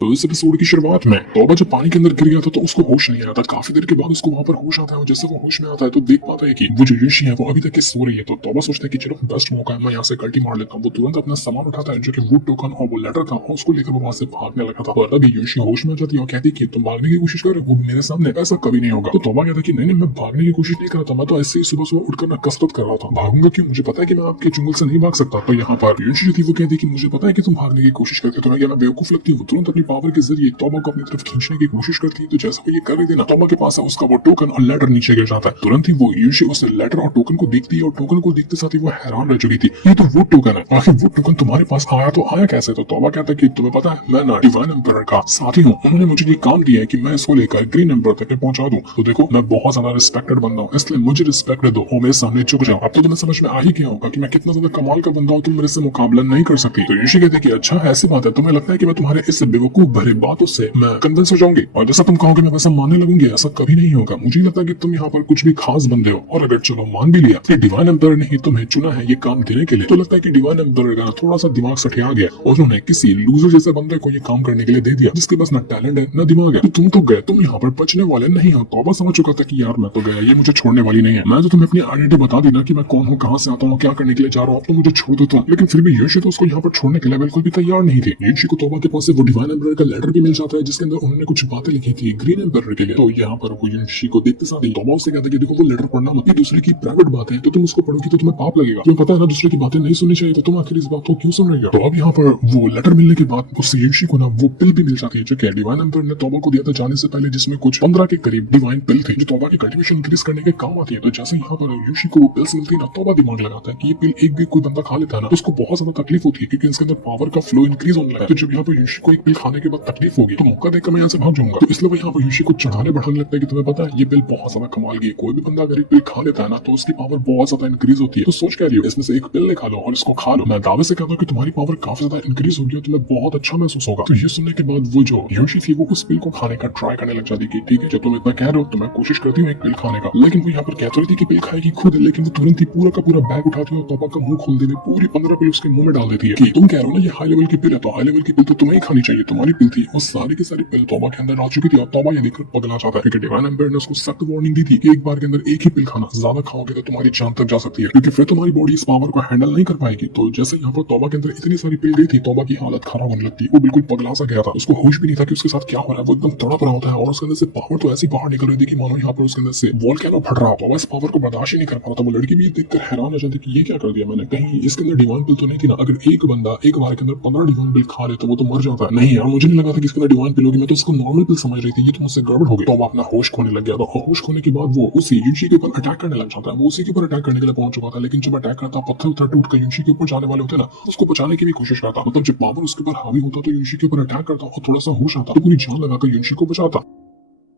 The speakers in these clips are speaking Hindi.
तो इस एपिसोड की शुरुआत में तौबा जब पानी के अंदर गिर गया था तो उसको होश नहीं आया था। काफी देर के बाद उसको वहां पर होश आता है और जैसे वो होश में आता है तो देख पाता है कि वो जो युशी है वो अभी तक सो रही है। तो तौबा सोचता है कि चलो बेस्ट मौका है, मैं यहाँ से गलती मार लेता हूँ। वो तुरंत अपना सामान उठाता है जो कि वुड टोकन और वो लेटर था और उसको लेकर वो वहां से भागने लगा था। और तभी युशी होश में आ जाती है और कहती है कि तुम भागने की कोशिश कर रहे हो, वो मेरे सामने ऐसा कभी नहीं होगा। तो तौबा कहता है कि नहीं मैं भागने की कोशिश नहीं कर रहा था, मैं तो ऐसे ही सुबह सुबह उठकर ना कसरत कर रहा था। भागूंगा क्यों, मुझे पता है कि मैं आपके चुंगल से नहीं भाग सकता। तो यहाँ पर युशी जो थी वो कहती है कि मुझे पता है कि तुम भागने की कोशिश करते हो, तो मैं बेवकूफ लगती हूँ। तुरंत अपनी पावर के जरिए तौबा को अपनी तरफ खींचने की कोशिश करती है। तो जैसा वो ये कर रही थी ना, तौबा के पास है उसका वो टोकन और लेटर नीचे गिर जाता है। तुरंत ही वो युशी उस लेटर और टोकन को देखती है और टोकन को देखते साथ ही वो हैरान रह चुकी थी। ये तो वो टोकन है, आखिर वो टोकन तुम्हारे पास आया तो आया कैसे। तो तौबा कहता है कि तुम्हें पता है मैं ना डिवाइन एम्परर का साथी हूँ, उन्होंने मुझे ये काम दिया है कि मैं इसको लेकर ग्रीन एम्पर तक पहुंचा दूं। तो देखो मैं बहुत ज्यादा रिस्पेक्टेड बंदा हूँ, इसलिए मुझे रिस्पेक्ट दो और मेरे सामने झुक जाओ। अब तो तुम्हें समझ में आ ही गया होगा कि मैं कितना ज्यादा कमाल का बंदा हूँ, तुम मेरे से मुकाबला नहीं कर सकती। तो युशी कहते कि अच्छा ऐसी बात है, तुम्हें लगता है कि मैं तुम्हारे इस बेवकूफ भरे बातों से मैं कन्विंस हो जाऊंगी और जैसा तुम कहोगे मैं वैसा मानने लगूंगी, ऐसा कभी नहीं होगा। मुझे लगता है कि तुम यहाँ पर कुछ भी खास बंदे हो और अगर चलो मान भी लिया कि डिवाइन एम्पर ने ही तुम्हें चुना है ये काम देने के लिए, तो लगता है कि डिवाइन एम्पर का थोड़ा सा दिमाग सठिया गया और उन्होंने किसी लूजर जैसे बंदे को ये काम करने के लिए दे दिया जिसके पास ना टैलेंट है ना दिमाग है। तो तुम तो गए, तुम यहाँ पर बचने वाले नहीं हो। तौबा समझ चुका था कि यार मैं तो गया, ये मुझे छोड़ने वाली नहीं है। मैं तो तुम्हें अपनी आइडेंटिटी बता दी ना कि मैं कौन हूँ, कहाँ से आता हूँ, क्या करने के लिए जा रहा हूँ, अब तो मुझे छोड़ देता हूँ। लेकिन फिर भी युशी तो उसको यहाँ पर छोड़ने के लिए बिल्कुल भी तैयार नहीं थी। युशी को तौबा के पास से वो डिवाइन एम्पर का लेटर भी मिल जाता है जिसके अंदर उन्होंने कुछ बातें लिखी थी ग्रीन एम्पर के लिए। तो यहाँ पर वो युशी को देखते साथ ही तौबा उससे कहता है कि देखो वो लेटर पढ़ना मत, ये दूसरे की प्राइवेट बात है, तो तुम उसको पढ़ोगी तो तुम्हें पाप लगेगा। तुम्हें पता है ना दूसरे की बातें नहीं सुननी चाहिए, तो तुम आखिर इस बात को क्यों सुन रही हो। तो अब यहाँ पर वो लेटर मिलने के बाद उससे युशी को ना वो पिल भी मिल जाती है जो कि डिवाइन एम्पर ने तौबा को दिया था जाने से पहले, जिसमें कुछ 15 के करीब डिवाइन पिल थी जो तौबा की कल्टीवेशन इंक्रीज करने के काम आती है। तो जैसे यहाँ पर युशी को वो पिल्स मिलती है ना, तौबा दिमाग लगाता है कि ये पिल एक भी कोई बंदा खा लेता है ना तो उसको बहुत ज्यादा तकलीफ होती है क्योंकि इसके अंदर पावर का फ्लो इंक्रीज होने लगा है। तो जब यहाँ पर युशी को एक पिल खाने के बाद तकलीफ होगी तो मौका देखकर मैं यहाँ से भाग जाऊंगा। तो इसलिए वो यहाँ पर युशी को चढ़ाने बढ़ाने लगता है कि तुम्हें पता है ये पिल बहुत ज्यादा कमाल की है, कोई भी बंदा अगर एक पिल खा लेता है ना तो उसकी पावर बहुत ज्यादा इंक्रीज होती है। तो सोच कह रही हो इसमें से एक पिल निकालो खा लो और इसको खा लो, मैं दावे से कहता हूँ कि तुम्हारी पावर काफी ज्यादा इंक्रीज होगी और तुम्हें बहुत अच्छा महसूस होगा। तो ये सुनने के बाद वो जो युशी थी वो उस पिल को खाने का ट्राई करने लग जाती है। ठीक है जब तुम इतना कह रहे हो तो मैं कोशिश करती हूँ एक पिल खाने का, लेकिन वो यहाँ पर कहती थी कि पिल खाएगी खुद, लेकिन वो तुरंत ही पूरा का पूरा बैग उठाती है और तौबा का मुंह खोल देती है, पूरी 15 पिल उसके मुंह में डाल देती है कि तुम कह रहे हो ना ये हाई लेवल की पिल है, तो हाई लेवल की पिल तो तुम्हें ही खानी चाहिए, तुम्हारी पिल थी। वो सारी की सारी पिल तौबा के अंदर आ चुकी थी और तौबा ये देखकर पगला जाता है क्योंकि डिवाइन एम्पर ने उसको सख्त वार्निंग दी थी कि एक बार के अंदर एक ही पिल खाना, ज्यादा खाओगे तो तुम्हारी जान तक जा सकती है क्योंकि फिर तुम्हारी बॉडी इस पावर को हैंडल नहीं कर पाएगी। तो जैसे यहाँ पर तौबा के अंदर इतनी सारी पिल गई थी, तौबा की हालत खराब होने लगती है, वो बिल्कुल पगला सा गया था, उसको होश भी नहीं था कि उसके साथ क्या हो रहा है। वो एकदम तड़प रहा होता है और उसके अंदर से पावर तो ऐसी बाहर निकल रही थी कि मानो यहाँ पर उसके अंदर से वोल्केनो फट रहा हो। इस पावर को बर्दाश्त ही नहीं कर पा रहा था। वो लड़की भी देखकर हैरान हो जाती कि ये क्या कर दिया मैंने, कहीं इसके अंदर डिवाइन पिल तो नहीं थी ना। अगर एक बंदा एक बार के अंदर 15 डिवाइन पिल खा ले तो वो तो मर जाता है। नहीं यार मुझे नहीं लगा था कि इसके अंदर डिवाइन पिल होगी, मैं तो उसको नॉर्मल पिल समझ रही थी, ये तो मुझसे गड़बड़ हो गई। तो अब अपना होश खोने लग गया था। होश खोने के बाद वो उसी युशी के ऊपर अटैक करने लग जाता है। वो उसी के ऊपर अटैक करने के लिए पहुंच चुका था, लेकिन जब अटैक करता पत्थर उत्थर टूट कर युशी के ऊपर जाने वाले होते ना, उसको बचाने की भी कोशिश करता। मतलब जब पावर उसके ऊपर हावी होता तो युशी के ऊपर अटैक करता और थोड़ा सा होश आता तो पूरी जान लगाकर युशी को बचाता।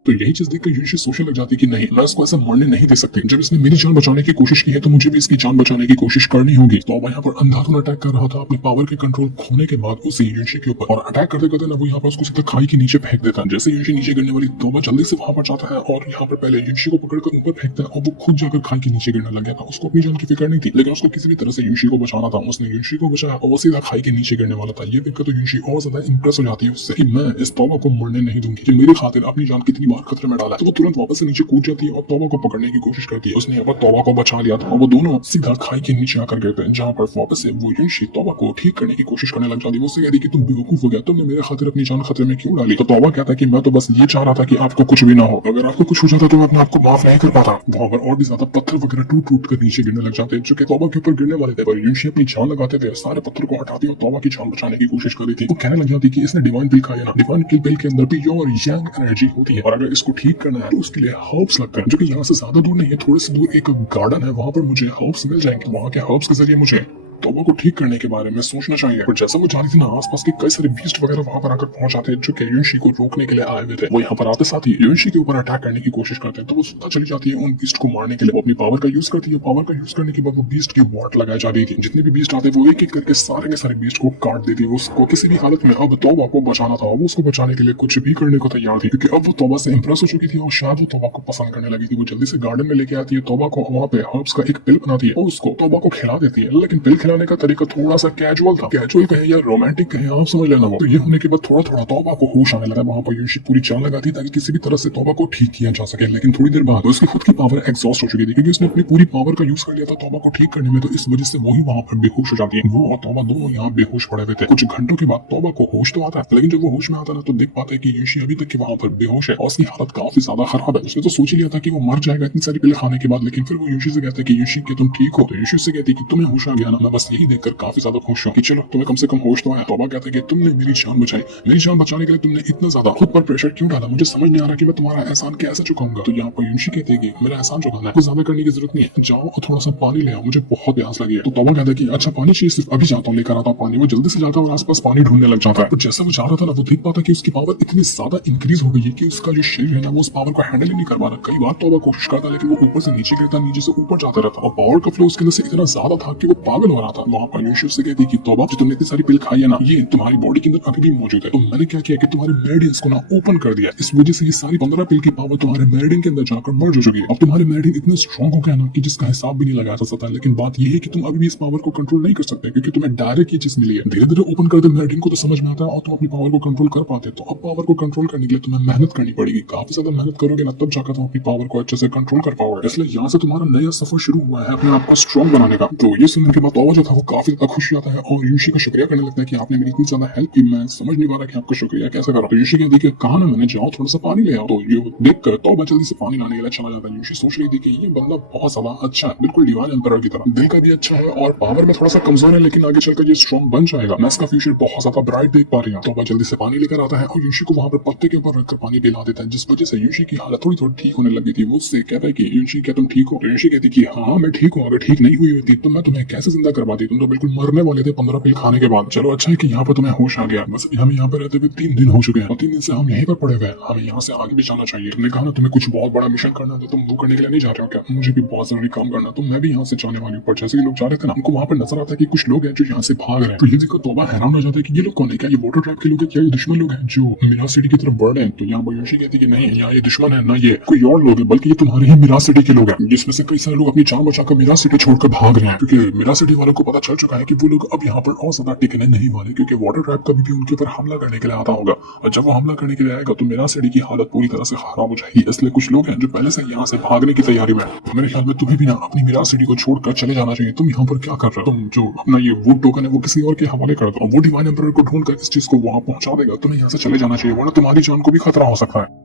तो यही चीज देखकर युशी सोचने लग जाती कि नहीं मैं इसको ऐसा मरने नहीं दे सकती, जब इसने मेरी जान बचाने की कोशिश की है तो मुझे भी इसकी जान बचाने की कोशिश करनी होगी। तो अब यहाँ पर अंधाधुन अटैक कर रहा था अपने पावर के कंट्रोल खोने के बाद उसी युशी के ऊपर, और अटैक करते करते ना वो यहाँ पर उसको सीधा खाई के नीचे फेंक देता है। जैसे युशी नीचे गिरने वाली तौबा जल्दी से वहां पर जाता है और यहाँ पर पहले युशी को पकड़कर ऊपर फेंकता है और वो खुद जाकर खाई के नीचे गिरने लग गया था। उसको अपनी जान की फिक्र नहीं थी, लेकिन उसको किसी भी तरह से युशी को बचाना था। उसने युशी को बचाया और वो सीधा खाई के नीचे गिरने वाला था। ये देखकर तो युशी और ज्यादा इंप्रेस हो जाती है उससे कि मैं इस तौबा को मरने नहीं दूंगी, कि मेरी खातिर अपनी जान कितनी बार खतरे में डाला। तो वो तुरंत वापस से नीचे कूद जाती है और तौबा को पकड़ने की कोशिश करती है। उसने यहाँ पर तौबा को बचा लिया था और वो दोनों सीधा खाई के नीचे आकर गिरते हैं, जहाँ पर वापस से वो युशी तौबा को ठीक करने की कोशिश करने लग जाती है। उससे कहती कि तुम बेवकूफ हो गया, तुमने मेरे खातिर अपनी जान खतरे में क्यों डाली। तो तौबा कहता है कि मैं तो बस ये चाह रहा था कि आपको कुछ भी ना हो, अगर आपको कुछ हो जाता तो मैं अपने आपको माफ नहीं कर पाता। वहां पर और भी ज्यादा पत्थर वगैरह टूट टूट कर नीचे गिरने लग जाते हैं जो कि तौबा के ऊपर गिरने वाले थे, पर युशी अपनी जान लगाते थे, सारे पत्थर को हटाती और तौबा की जान बचाने की कोशिश कर रही थी। वो कहने लग जाती कि इसने डिवाइन पिल खाया ना, डिवाइन पिल के अंदर प्योर यांग एनर्जी होती है और अगर इसको ठीक करना है तो उसके लिए हर्ब्स लगकर, जो कि यहाँ से ज्यादा दूर नहीं है, थोड़ी सी दूर एक गार्डन है, वहां पर मुझे हर्ब्स मिल जाएंगे। वहां के हर्ब्स के जरिए मुझे तौबा को ठीक करने के बारे में सोचना चाहिए। और जैसा वो जा रही थी ना, आसपास के कई सारे बीस्ट वगैरह वहां पर आकर पहुंच जाते हैं जो कि युशी को रोकने के लिए आए हुए थे। वो यहाँ पर आते साथ ही युशी के ऊपर अटैक करने की कोशिश करते हैं। तो वो सुधा चली जाती है उन बीस्ट को मारने के लिए। वो अपनी पावर का यूज करती है। पावर का यूज करने के बाद वो बीस्ट की वॉट लगाई जा रही थी। जितने भी बीस्ट आते वो एक एक करके सारे के सारे बीस्ट को काट देती है। उसको किसी भी हालत में अब तौबा को बचाना था। वो उसको बचाने के लिए कुछ भी करने को तैयार थी, क्योंकि अब वो तौबा से इंप्रेस हो चुकी थी और शायद वो तौबा को पसंद करने लगी थी। वो जल्दी से गार्डन में लेके आती है, तौबा को वहाँ पे हर्ब्स का एक पिल बनाती है और उसको तौबा को खिला देती है। लेकिन पिल खिलाने का तरीका थोड़ा सा कैजुअल था, कैजुअल कहे या रोमांटिक कहे आप समझ लेना वो। तो ये होने के बाद थोड़ा थोड़ा तौबा को होश आने लगा। वहाँ पर यूशी पूरी जान लगाती ताकि किसी भी तरह से तौबा को ठीक किया जा सके, लेकिन थोड़ी देर बाद उसकी खुद की पावर एग्जॉस्ट हो चुकी थी क्योंकि उसने अपनी पूरी पावर का यूज कर लिया था तौबा को ठीक करने में। तो इस वजह से वही वहाँ पर बेहोश हो जाती है। वो और तौबा दोनों यहाँ बेहोश पड़े हुए थे। कुछ घंटों के बाद तौबा को होश तो आता है, लेकिन जब वो होश में आता है तो देख पाता है कि यूशी अभी तक के वहाँ पर बेहोश है और उसकी हालत काफी ज्यादा खराब है। उसने तो सोच लिया था कि वो मर जाएगा इतनी सारी पिल्लें खाने के बाद, लेकिन फिर वो यूशी से कहता है कि यूशी के तुम ठीक हो। तो यूशी से कहती है कि तुम्हें होश आ गया ना, मैं बस यही देखकर काफी ज्यादा खुश हूँ कि चलो तुम्हें कम से कम होश तो आया। तौबा कहता है कि तुमने मेरी जान बचाई, मेरी जान बचाने के लिए तुमने इतना ज्यादा खुद पर प्रेशर क्यों डाला, मुझे समझ नहीं आ रहा कि मैं तुम्हारा एहसान कैसे चुकाऊंगा। तो यहाँ पर यूशी कहते हैं कि मेरा एहसान चुकाना है, कुछ ज्यादा करने की जरूरत नहीं है, जाओ और थोड़ा सा पानी ले आओ, मुझे बहुत प्यास लगी है। तो तौबा कहता है कि अच्छा पानी चाहिए, सिर्फ अभी जाता हूँ लेकर आता हूँ पानी। वो जल्दी से जाता है और आसपास पानी ढूंढने लग जाता है। तो जैसे वो जा रहा था ना, वो देख पाता है कि उसकी पावर इतनी ज्यादा इंक्रीज हो गई है कि उसका जो शरीर है ना वो उस पावर को हैंडल ही नहीं कर पा रहा। कई बार तौबा कोशिश करता है लेकिन वो ऊपर से नीचे गिरता, नीचे से ऊपर जाता रहता और पावर का फ्लो उसके अंदर से इतना ज्यादा था कि वो पागल हो रहा था। वहाँ पर यूशी उससे कहती है कि तौबा जो तुमने इतनी सारी पिल खाई है ना, ये तुम्हारी बॉडी के अंदर अभी भी मौजूद है। तो मैंने क्या किया कि तुम्हारे मेरिडियंस को ना ओपन कर दिया, इस वजह से ये सारी 15 पिल की पावर तुम्हारे मेरिडियन के अंदर जाकर मर्ज हो चुकी है। अब तुम्हारे मेरिडियन इतने स्ट्रॉन्ग हो गए ना कि जिसका हिसाब भी नहीं लगाया जा सकता। लेकिन बात यह है कि तुम अभी भी इस पावर को कंट्रोल नहीं कर सकते क्योंकि तुम्हें डायरेक्ट ये चीज मिली है। धीरे धीरे ओपन कर दे मेरिडियन को तो समझ में आता है और तुम अपनी पावर को कंट्रोल कर पाते। तो अब पावर को कंट्रोल करने के लिए तुम्हें मेहनत करनी पड़ेगी, काफी ज्यादा मेहनत करोगे ना तब जाकर तुम अपनी पावर को अच्छे से कंट्रोल कर पाओगे। इसलिए यहाँ से तुम्हारा नया सफर शुरू हुआ है अपने आप को स्ट्रॉन्ग बनाने का। तो ये सुनने के बाद तौबा जो था वो काफी ज्यादा खुश जाता है और यूशी का शुक्रिया करने लगता है कि आपने मेरी इतनी ज्यादा हेल्प की, मैं समझ नहीं पा रहा कि आपका शुक्रिया कैसे करो। तो यूशी कहती है कि कहा ना मैंने, जाओ थोड़ा सा पानी ले आओ। तो ये देखकर तौबा जल्दी से पानी लाने के लिए चला जाता है। यूशी सोच रही थी कि ये बंदा बहुत ज्यादा अच्छा है, बिल्कुल डिवाइन एम्परर की तरह, दिल का भी अच्छा है और पावर में थोड़ा सा कमजोर है, लेकिन आगे चलकर ये स्ट्रॉन्ग बन जाएगा। मैं इसका फ्यूचर बहुत ज्यादा ब्राइट देख पा रही हूँ। तौबा जल्दी से पानी लेकर आता है और यूशी को वहाँ पर पत्ते के ऊपर रखकर पानी पिला देता है, जिस वजह से यूशी की हालत थोड़ी थोड़ी ठीक होने लगी थी। वो उससे कहता है कि यूशी क्या तुम ठीक हो? तो यूशी कहती कि हाँ मैं ठीक हूँ, अगर ठीक नहीं हुई होती तो मैं तुम्हें कैसे जिंदा करवाती, तुम तो बिल्कुल मरने वाले थे 15 पिल खाने के बाद। चलो अच्छा है कि यहाँ पर तुम्हें होश आ गया। बस हमें यहाँ पर रहते हुए 3 दिन हो चुके हैं और 3 दिन से हम यहीं पर पड़े हुए हैं, हमें यहाँ से आगे भी जाना चाहिए। तुमने कहा ना तुम्हें कुछ बहुत बड़ा मिशन करना है, तो तुम वो करने के लिए नहीं जा रहे हो क्या? मुझे भी बहुत जरूरी काम करना, तो मैं भी यहाँ से जाने वाली हूँ। जैसे ही लोग जा रहे थे ना, हमको वहाँ पर नजर आता है कि कुछ लोग हैं जो यहाँ से भाग रहे हैं। तो ये देखो तौबा हैरान हो जाता है कि ये लोग कौन है, क्या ये वाटर ट्रैप के लोग हैं, क्या ये दुश्मन लोग हैं जो मिराज सिटी की तरफ बढ़ रहे हैं? तो यहाँ पर यूशी कहती है कि नहीं, यहाँ ये दुश्मन है ना, ये कोई और लोग है, बल्कि ये तुम्हारे ही मिराज सिटी के लोग हैं, जिसमें से कई सारे लोग अपनी जान बचाकर मिराज सिटी छोड़कर भाग रहे हैं क्योंकि मिराज सिटी वालों को पता चल चुका है कि वो लोग अब यहाँ पर और ज्यादा टिकने नहीं वाले, क्योंकि वाटर ट्रैप कभी भी उनके ऊपर हमला करने के लिए आता होगा और जब वो हमला करने के लिए आएगा तो मिराज सिटी की हालत पूरी तरह से खराब हो जाएगी। इसलिए कुछ लोग हैं जो पहले से यहाँ से भागने की तैयारी में। मेरे ख्याल में तुम्हें भी ना अपनी मिराज सिटी को छोड़कर चले जाना चाहिए। तुम यहाँ पर क्या कर रहे हो? तुम जो अपना ये वुड टोकन है वो किसी और के हवाले कर दो, वो डिवाइन एम्परर को ढूंढकर इस चीज को वहां पहुंचा देगा। तुम्हें यहाँ से चले जाना चाहिए वरना तुम्हारी जान को भी खतरा हो सकता है।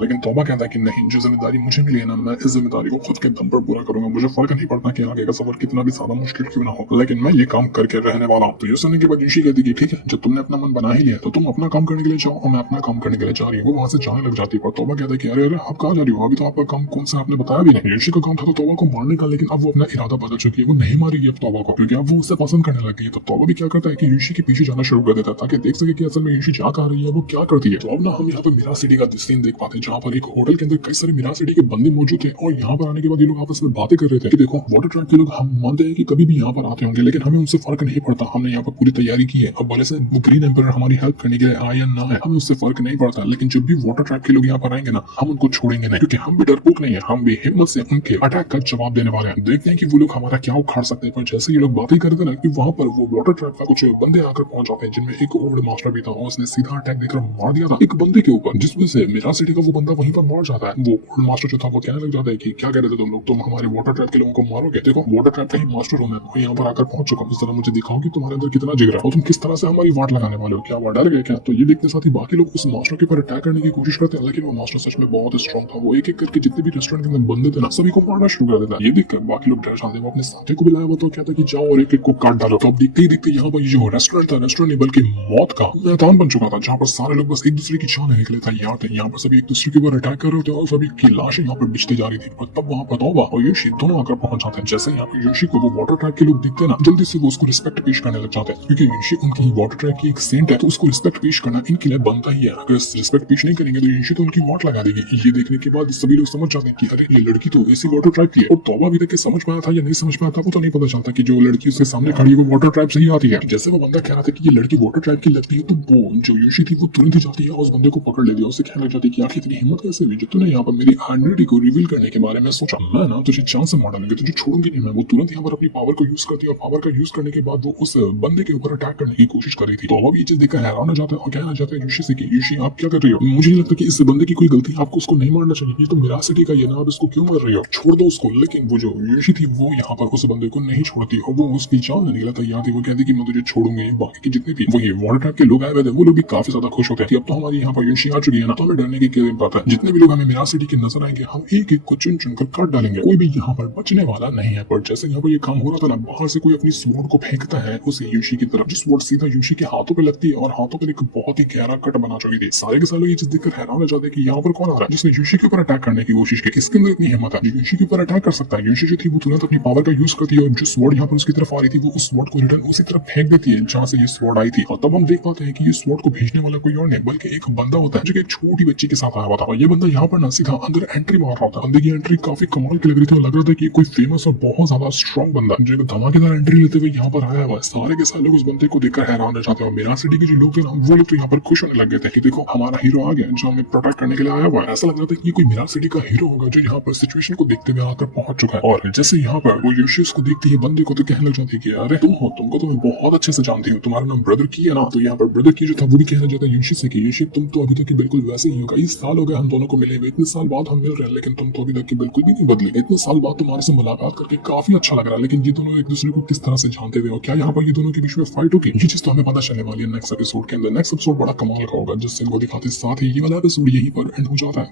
लेकिन तौबा कहता है कि नहीं, जो जिम्मेदारी मुझे मिली है ना, मैं इस जिम्मेदारी को खुद के दम पर पूरा करूंगा। मुझे फर्क नहीं पड़ता कि आगे का सफर कितना भी ज्यादा मुश्किल क्यों ना हो, लेकिन मैं ये काम करके रहने वाला हूँ। तो ये सुनने के बाद यूशी कहती है कि ठीक है, जब तुमने अपना मन बना ही लिया तो तुम अपना काम करने के लिए जाओ और मैं अपना काम करने के लिए जा रही हूँ। वो वहां से जाने लग जाती है पर तौबा कहता है कि अरे अरे आप कहाँ जा रही हो, अभी तो आपका काम कौन सा आपने बताया भी नहीं। यूशी का काम था तो तौबा को मारने का, लेकिन अब वो अपना इरादा बदल चुकी है, वो नहीं मारेगी अब तौबा को क्योंकि अब वो उससे पसंद करने लग गई है। तो तौबा भी क्या करता है कि यूशी के पीछे जाना शुरू कर देता है ताकि देख सके कि असल में यूशी क्या कर रही है, वो क्या करती है। तो अब ना हम यहाँ पर मिराज सिटी का सीन देख पाते हैं जहाँ पर एक होटल अंदर कई सारे मिराज सिटी के बंदे मौजूद थे और यहाँ पर आने के बाद ये लोग आपस में बातें कर रहे थे कि देखो वाटर ट्रैप के लोग हम मानते हैं कि कभी भी यहाँ पर आते होंगे, लेकिन हमें उनसे फर्क नहीं पड़ता, हमने यहाँ पर पूरी तैयारी की है। अब भले से वो ग्रीन एम्पायर हमारी हेल्प करने के लिए आए या ना है, हमें उससे फर्क नहीं पड़ता, लेकिन जब भी वाटर ट्रैप के लोग यहाँ पर आएंगे ना, हम उनको छोड़ेंगे नहीं क्योंकि हम भी डरपोक नहीं है, हम भी हिम्मत से उनके अटैक का जवाब देने वाले हैं। देखते हैं कि वो लोग हमारा क्या उखाड़ सकते हैं। पर जैसे ये लोग बातें करते ना कि वहाँ पर वो वाटर ट्रैप का कुछ बंदे आकर पहुंच जाते हैं जिनमें एक ओल्ड मास्टर भी था और उसने सीधा अटैक देकर मार दिया था एक बंदे के ऊपर, जिस वजह से मिराज सिटी का वो बंदा वहीं पर मर जाता है। वो ओल्ड मास्टर जो था वो कहने लग जाता है कि क्या कह रहे थे तुम लोग, तुम हमारे वाटर ट्रैप के लोगों को मारोगे? देखो वाटर ट्रैप का ही मास्टर हूं मैं यहाँ पर आकर पहुंच चुका हूँ, इस तरह मुझे दिखाओ कि तुम्हारे अंदर कितना जिगरा है और तुम किस तरह से हमारी वाट लगाने वाले हो, क्या वो डर गए क्या? तो ये देखते साथ ही बाकी लोग उस मास्टर के ऊपर अटैक करने की कोशिश करते हैं, लेकिन वो मास्टर सच में बहुत स्ट्रॉन्ग था। वो एक एक करके जितने भी रेस्टोरेंट के अंदर बंदे थे ना सभी को मारना शुरू कर देता। ये देखकर बाकी लोग डर जाते हैं। वो अपने साथी को बुलाया वो तो कहता कि जाओ और एक एक को काट डालो। तो अब देखते ही देखते यहाँ पर ये जो रेस्टोरेंट था, रेस्टोरेंट नहीं बल्कि मौत का मैदान बन चुका था जहाँ पर सारे लोग बस एक दूसरे की जान लेने के लिए तैयार थे। यहाँ पर सभी एक दूसरे के ऊपर अटैक कर रहे थे और सभी की लाशें यहाँ पर बिछती जा रही थी। और तब वहाँ पर तौबा और यूशी दोनों आकर पहुंच जाते हैं। जैसे यहाँ पर यूशी को वो वाटर ट्रैप के लोग दिखते ना, जल्दी से वो उसको रिस्पेक्ट पेश करने लग जाते हैं क्योंकि यूशी उनकी वाटर ट्रैप की एक सेंट है, तो उसको रिस्पेक्ट पेश करना इनके लिए बनता ही है। अगर रिस्पेक्ट पेश नहीं करेंगे तो यूशी तो उनकी वाट लगा देगी। ये देखने के बाद सभी लोग समझ जाते हैं कि अरे ये लड़की तो ऐसी वाटर ट्रैप की है। और तौबा अभी तक के समझ पाया था या नहीं समझ पाया था वो तो नहीं पता चलता कि जो लड़की उसके सामने खड़ी है वो वाटर ट्रैप से ही आती है। जैसे वो बंदा कह रहा था कि ये लड़की वाटर ट्रैप की लगती है तो वो जो यूशी थी वो तुरंत ही जाती है और उस बंदे को पकड़ लेती है, उससे कहने लग जाती है कि आखिर इतनी तेरी हिम्मत कैसे हुई जो तूने यहाँ पर मेरी आइडेंटिटी को रिवील करने के बारे में सोचा? मैं ना तुझे चांस से मार डालूंगी, तुझे छोड़ूंगी नहीं मैं। वो तुरंत यहाँ पर अपनी पावर को यूज करती है और पावर का यूज करने के बाद वो उस बंदे के ऊपर अटैक करने की कोशिश कर रही थी। तो अब ये चीज देखकर हैरान हो जाता है और कहना चाहता है यूशी से कि यूशी आप क्या कर रही हो? मुझे नहीं लगता कि इस बंदे की कोई गलती है, आपको उसको नहीं मारना चाहिए, ये तो मिरासिटी का ये ना, आप इसको क्यों मार रही हो? छोड़ दो उसको। लेकिन वो जो यूशी थी वो यहाँ पर उस बंदे को नहीं छोड़ती और वो उसकी जान लेने के लिए तैयार थी। वो कहती कि मैं तुझे छोड़ूंगी। बाकी की जितने भी वही वाटर ट्रैप के लोग आए हुए थे वो लोग भी काफी ज्यादा खुश होते हैं कि अब तो हमारी यहाँ पर यूशी आ चुकी है ना, तो हमें डरने की क्या बात है। जितने भी लोग हमें मिरासिटी के नजर आएंगे हम एक एक को चुन चुन कर काट डालेंगे, कोई भी यहाँ पर बचने वाला नहीं है। पर जैसे यहाँ पर ये काम हो रहा था ना, बाहर से कोई अपनी स्वॉर्ड को फेंकता है उस यूशी की तरफ, जो स्वॉर्ड सीधा यूशी के हाथों पे लगती है और हाथों पर एक बहुत ही गहरा कट बना चुकी थी। सारे के सारे ये चीज देखकर हैरान हो जाते हैं कि यहाँ पर कौन आ रहा है जिसने यूशी के ऊपर अटैक करने की कोशिश की, किसके अंदर इतनी हिम्मत है जो यूशी के ऊपर अटैक कर सकता है। यूशी जो थी वो तुरंत अपनी पावर का यूज करती है और जो स्वॉर्ड यहाँ पर उसकी तरफ आ रही थी वो उस स्वॉर्ड को रिटर्न उसी तरफ फेंक देती है जहाँ से ये स्वॉर्ड आई थी। और तब हम देख पाते हैं कि ये स्वॉर्ड को भेजने वाला कोई और नहीं बल्कि एक बंदा होता है जो एक छोटी बच्ची के साथ आया हुआ था। और ये बंदा यहाँ पर ना सीधा अंदर एंट्री मार रहा था। बंदे की एंट्री काफी कमाल की लग रही थी और लग रहा था कि कोई फेमस और बहुत ज्यादा स्ट्रॉन्ग बंदा जो धमाकेदार एंट्री लेते हुए यहाँ पर आया हुआ है। सारे के सारे लोग उस बंदे को देखकर हैरान हो जाते हैं और मिरासिटी के जो लोग थे ना वो लोग तो यहाँ पर खुश होने लग गए थे कि देखो हमारा हीरो आ गया जो हमें प्रोटेक्ट करने के लिए आया हुआ है। ऐसा लग रहा था कि ये कोई मिरासिटी का हीरो होगा जो यहाँ पर सिचुएशन को देखते हुए आकर पहुंच चुका है। और जैसे यहाँ पर वो यूशियस को देखती है बंदे को तो कहने लग जाती है कि अरे तुम हो, तुमको तो मैं बहुत अच्छे से जानती हूँ, तुम्हारा नाम ब्रदर की है ना। तो यहाँ पर ब्रदर की जो था वो भी कहना चाहता है यूशियस से कि यूशियस तुम तो अभी तक बिल्कुल वैसे ही हो। कई साल हो गए हम दोनों को मिले हुए, इतने साल बाद हम मिल रहे हैं लेकिन तुम तो अभी तक बिल्कुल भी नहीं बदली। इतने साल बाद तुम्हारे से मुलाकात करके काफी अच्छा लग रहा है, लेकिन ये दोनों एक दूसरे को किस तरह से जानते हुए और क्या यहाँ पर ये दोनों के बीच में फाइट होगी, ये चीज तो हमें पता चलने वाली है नेक्स्ट एपिसोड के अंदर। नेक्स्ट एपिसोड बड़ा कमाल का होगा जिससे इनको दिखाते साथ ही ये वाला एपिसोड यहीं पर एंड हो जाता है।